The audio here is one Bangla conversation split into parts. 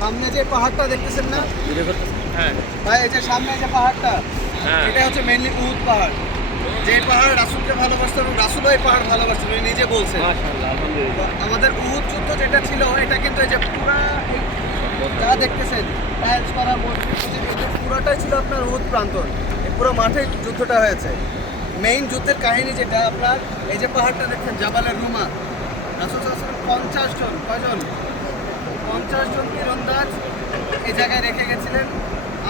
সামনে যে পাহাড়টা দেখতেছেন না হ্যাঁ ভাই, এই যে সামনে যে পাহাড়টা, হ্যাঁ এটা হচ্ছে মেইনলি উহুদ পাহাড়। যে পাহাড় রাসূলকে ভালোবাসতেন এবং রাসূলও এই পাহাড় ভালোবাসতেন, উনি নিজে বলছেন। মাশাআল্লাহ আলহামদুলিল্লাহ। আমাদের উহুদ যুদ্ধ যেটা ছিল, এটা কিন্তু এই যে পুরা যা দেখতেছেন টাইলস করা মসজিদ, পুরোটাই ছিল আপনার উহুদ প্রান্তর। এই পুরো মাঠে যুদ্ধটা হয়েছে। মেইন যুদ্ধের কাহিনী যেটা আপনার, এই যে পাহাড়টা দেখছেন জাবালের রুমা, রাসূল সাল্লাল্লাহু আলাইহি ওয়াসাল্লাম 50 জন, কয়জন 50 জন তীরন্দাজ এই জায়গায় রেখে গেছিলেন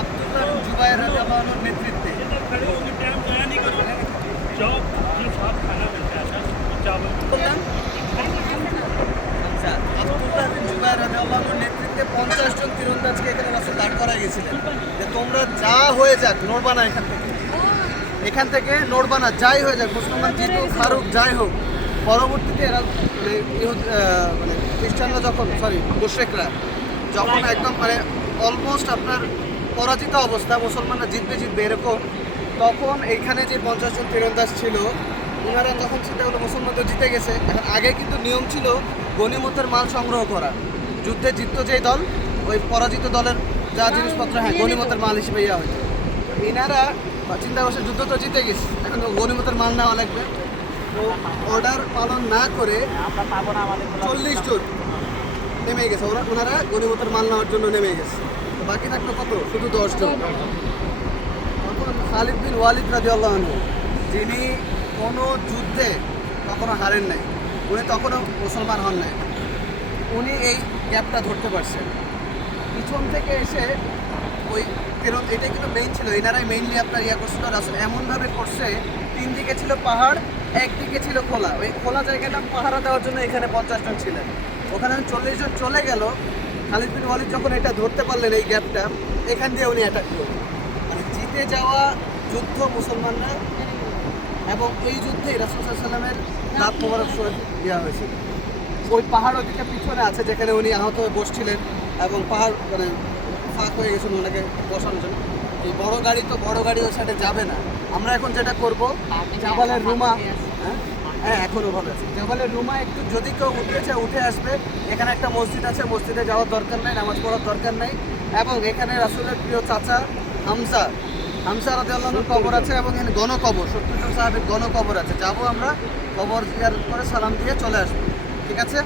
আব্দুল্লাহ বিন জুবায়ের রাদিয়াল্লাহু আনহুর নেতৃত্বে। বললেন? আচ্ছা, আব্দুল্লাহ বিন জুবায়ের রাদিয়াল্লাহু আনহুর নেতৃত্বে 50 জন তীরন্দাজকে এখানে রাসূল দাঁড় করায় গেছিলেন যে তোমরা যা হয়ে যাক নড়বা না, এখান থেকে নড়বা না, যাই হয়ে যাক, মুসলমান জিতুক হারুক যাই হোক। পরবর্তীতে এরা মানে খ্রিস্টানরা মুশরিকরা যখন একদম অলমোস্ট আপনার পরাজিত অবস্থা, মুসলমানরা জিতবে এরকম, তখন এইখানে যে 50 জন তীরন্দাজ ছিল, ওনারা তখন চিন্তা করলো মুসলমান তো জিতে গেছে। এখন আগে কিন্তু নিয়ম ছিল গনিমতের মাল সংগ্রহ করা, যুদ্ধে জিততো যেই দল, ওই পরাজিত দলের যা জিনিসপত্র গনিমতের মাল হিসেবে ইয়া হইতো। এনারা চিন্তা করছে যুদ্ধ তো জিতে গেছে, এখন তো গনিমতের মাল নেওয়া লাগবে। তো অর্ডার পালন না করে 40 জন নেমে গেছে, ওনারা গনিমতের মাল নেওয়ার জন্য নেমে গেছে। তো বাকি থাকলো কত? শুধু 10 জন। তখন খালিদ বিন ওয়ালিদ রাদিয়াল্লাহু আনহু, যিনি কোনো যুদ্ধে কখনো হারেন নাই, উনি তখনও মুসলমান হন নাই, উনি এই গ্যাপটা ধরতে পারছেন। পিছন থেকে এসে ওই এটাই কিন্তু মেইন ছিল, এনারাই মেইনলি আপনার ইয়া করছিল। রাসূল এমনভাবে করছে, 3 দিকে ছিল পাহাড়, একদিকে ছিল খোলা। ওই খোলা জায়গাটা পাহারা দেওয়ার জন্য এখানে 50 জন ছিলেন, ওখানে 40 জন চলে গেল। খালিদ বিন ওয়ালিদ যখন এটা ধরতে পারলেন এই গ্যাপটা, এখান দিয়ে উনি অ্যাটাক করলেন। মানে জিতে যাওয়া যুদ্ধ মুসলমানরা, এবং এই যুদ্ধে রাসূল সাল্লাল্লাহু আলাইহি ওয়াসাল্লামের দাঁত মোবারক দেওয়া হয়েছিল। ওই পাহাড় ওদিকে পিছনে আছে, যেখানে উনি আহত হয়ে বসছিলেন, এবং পাহাড় ফাঁক হয়ে গেছিল ওনাকে বসানোর জন্য। এই বড় গাড়ি ওই সাইডে যাবে না। আমরা এখন যেটা করব, জাবালের রুমা, হ্যাঁ এখনও ভালো আছে, জাবালের রুমা একটু যদি কেউ উঠে আসবে। এখানে একটা মসজিদ আছে, মসজিদে যাওয়ার দরকার নাই, নামাজ পড়ার দরকার নাই। এবং এখানে রাসূলের প্রিয় চাচা হামজা রাদিয়াল্লাহু আনহুর কবর আছে, এবং এখানে গণকবর 70 জন সাহাবীর গণকবর আছে। যাবো আমরা, কবর জিয়ারত করে সালাম দিয়ে চলে আসবো, ঠিক আছে?